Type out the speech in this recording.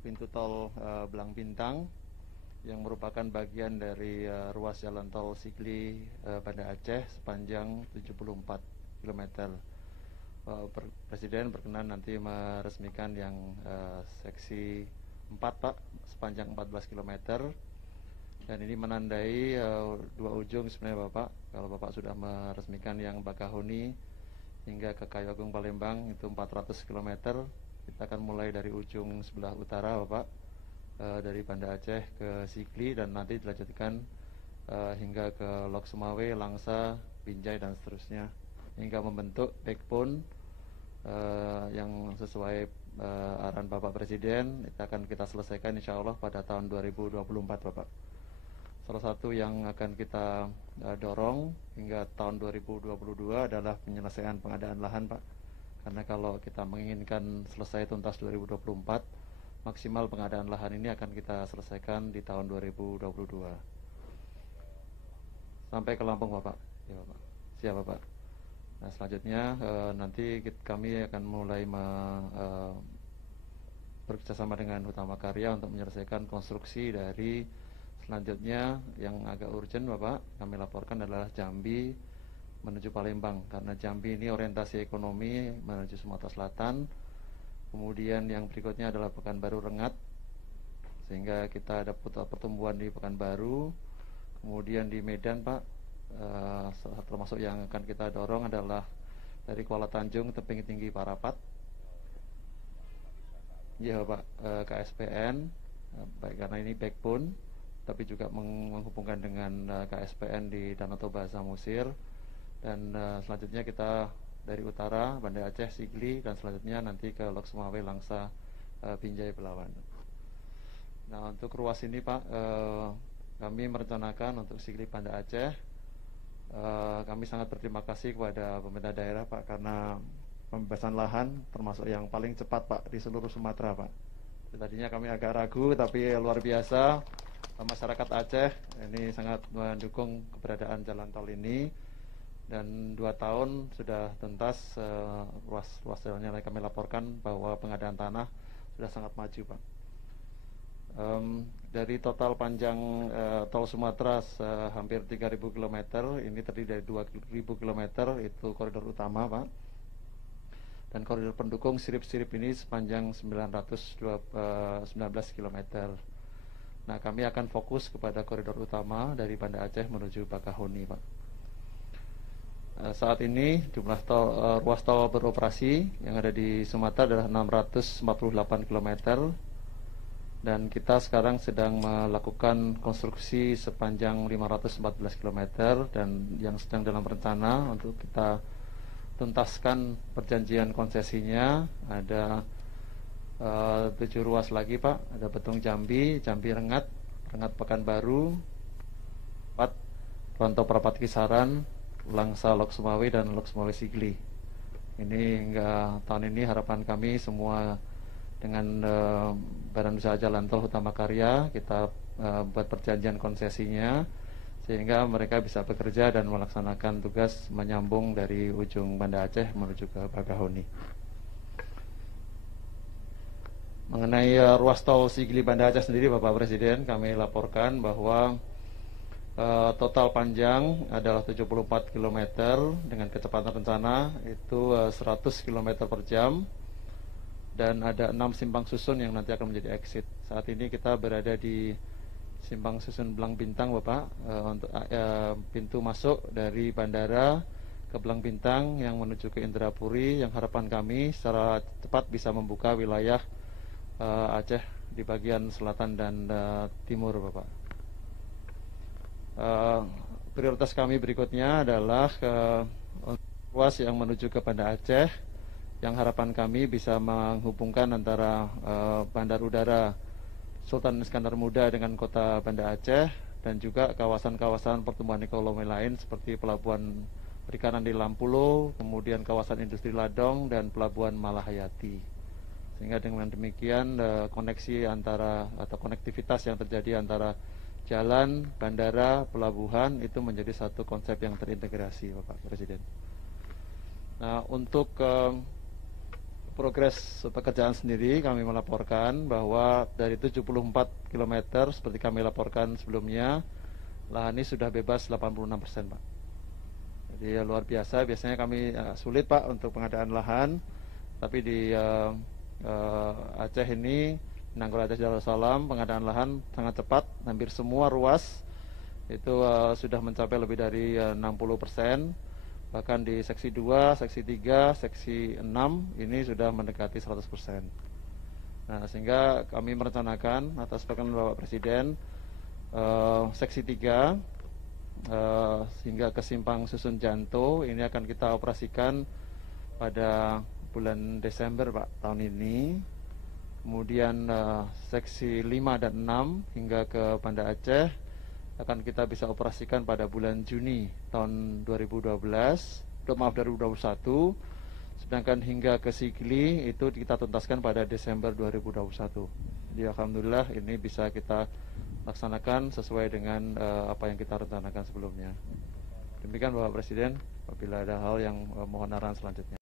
pintu tol Belang Bintang yang merupakan bagian dari ruas jalan tol Sigli Banda Aceh sepanjang 74 km. Presiden berkenan nanti meresmikan yang seksi 4 Pak, sepanjang 14 km. Dan ini menandai dua ujung sebenarnya Bapak. Kalau Bapak sudah meresmikan yang Bakahuni hingga ke Kayu Agung Palembang itu 400 km. Kita akan mulai dari ujung sebelah utara Bapak, dari Banda Aceh ke Sigli, dan nanti dilanjutkan hingga ke Lok Sumawe, Langsa, Binjai, dan seterusnya, hingga membentuk backbone yang sesuai arahan Bapak Presiden. Itu akan kita selesaikan insya Allah pada tahun 2024 Bapak. Salah satu yang akan kita dorong hingga tahun 2022 adalah penyelesaian pengadaan lahan Pak. Karena kalau kita menginginkan selesai tuntas 2024, maksimal pengadaan lahan ini akan kita selesaikan di tahun 2022. Sampai ke Lampung Bapak. Ya Bapak. Siap Bapak. Nah selanjutnya nanti kami akan mulai bekerjasama dengan Hutama Karya untuk menyelesaikan konstruksi dari selanjutnya yang agak urgent Bapak. Kami laporkan adalah Jambi menuju Palembang, karena Jambi ini orientasi ekonomi menuju Sumatera Selatan. Kemudian yang berikutnya adalah Pekanbaru Rengat, sehingga kita ada pertumbuhan di Pekanbaru. Kemudian di Medan Pak, termasuk yang akan kita dorong adalah dari Kuala Tanjung Tebing Tinggi Parapat. Ya Pak, KSPN, baik karena ini backbone, tapi juga menghubungkan dengan KSPN di Danau Toba Samosir. Dan selanjutnya kita dari utara Banda Aceh, Sigli, dan selanjutnya nanti ke Lok Sumawe, Langsa, Binjai, Belawan. Nah untuk ruas ini Pak, kami merencanakan untuk Sigli Banda Aceh. Kami sangat berterima kasih kepada pemerintah daerah Pak, karena pembebasan lahan termasuk yang paling cepat Pak di seluruh Sumatera Pak. Tadinya kami agak ragu, tapi luar biasa masyarakat Aceh ini sangat mendukung keberadaan jalan tol ini. Dan 2 tahun sudah tuntas ruas jalannya. Kami laporkan bahwa pengadaan tanah sudah sangat maju Pak. Dari total panjang tol Sumatera hampir 3.000 km, ini terdiri dari 2.000 km itu koridor utama Pak. Dan koridor pendukung sirip-sirip ini sepanjang 19 km. Nah kami akan fokus kepada koridor utama dari Banda Aceh menuju Bakahuni Pak. Saat ini jumlah ruas tol beroperasi yang ada di Sumatera adalah 648 km, dan kita sekarang sedang melakukan konstruksi sepanjang 514 km, dan yang sedang dalam rencana untuk kita tuntaskan perjanjian konsesinya ada 7 ruas lagi Pak. Ada Betung Jambi, Jambi Rengat, Rengat Pekanbaru, 4 Rantau Perapat Kisaran, Langsa Lok Sumawe, dan Lok Sumawe Sigli. Ini hingga tahun ini harapan kami semua dengan Badan Usaha Jalan Tol Hutama Karya kita buat perjanjian konsesinya, sehingga mereka bisa bekerja dan melaksanakan tugas menyambung dari ujung Banda Aceh menuju ke Bakahuni. Mengenai ruas tol Sigli Banda Aceh sendiri Bapak Presiden, kami laporkan bahwa total panjang adalah 74 km dengan kecepatan rencana itu 100 km per jam, dan ada 6 simpang susun yang nanti akan menjadi exit. Saat ini kita berada di simpang susun Belang Bintang Bapak, untuk pintu masuk dari bandara ke Belang Bintang yang menuju ke Indrapuri, yang harapan kami secara cepat bisa membuka wilayah Aceh di bagian selatan dan timur Bapak. Prioritas kami berikutnya adalah ruas yang menuju ke Banda Aceh, yang harapan kami bisa menghubungkan antara bandar udara Sultan Iskandar Muda dengan kota Banda Aceh, dan juga kawasan-kawasan pertumbuhan ekonomi lain seperti pelabuhan perikanan di Lampulo, kemudian kawasan industri Ladong, dan pelabuhan Malahayati. Sehingga dengan demikian koneksi antara atau konektivitas yang terjadi antara jalan, bandara, pelabuhan itu menjadi satu konsep yang terintegrasi Bapak Presiden. Nah untuk progres pekerjaan sendiri kami melaporkan bahwa dari 74 km seperti kami laporkan sebelumnya, lahan ini sudah bebas 86%, Pak. Jadi luar biasa, biasanya kami sulit, Pak, untuk pengadaan lahan, tapi di Aceh ini, Nanggroe Aceh Darussalam, pengadaan lahan sangat cepat, hampir semua ruas itu sudah mencapai lebih dari 60%. Bahkan di seksi 2, seksi 3, seksi 6 ini sudah mendekati 100%. Nah, sehingga kami merencanakan atas perkenan Bapak Presiden seksi 3 hingga ke Simpang Susun Janto ini akan kita operasikan pada bulan Desember, Pak, tahun ini. Kemudian seksi 5 dan 6 hingga ke Banda Aceh akan kita bisa operasikan pada bulan Juni tahun 2021. Sedangkan hingga ke Sigli itu kita tuntaskan pada Desember 2021. Jadi alhamdulillah ini bisa kita laksanakan sesuai dengan apa yang kita rencanakan sebelumnya. Demikian Bapak Presiden, apabila ada hal yang mohon arahan selanjutnya.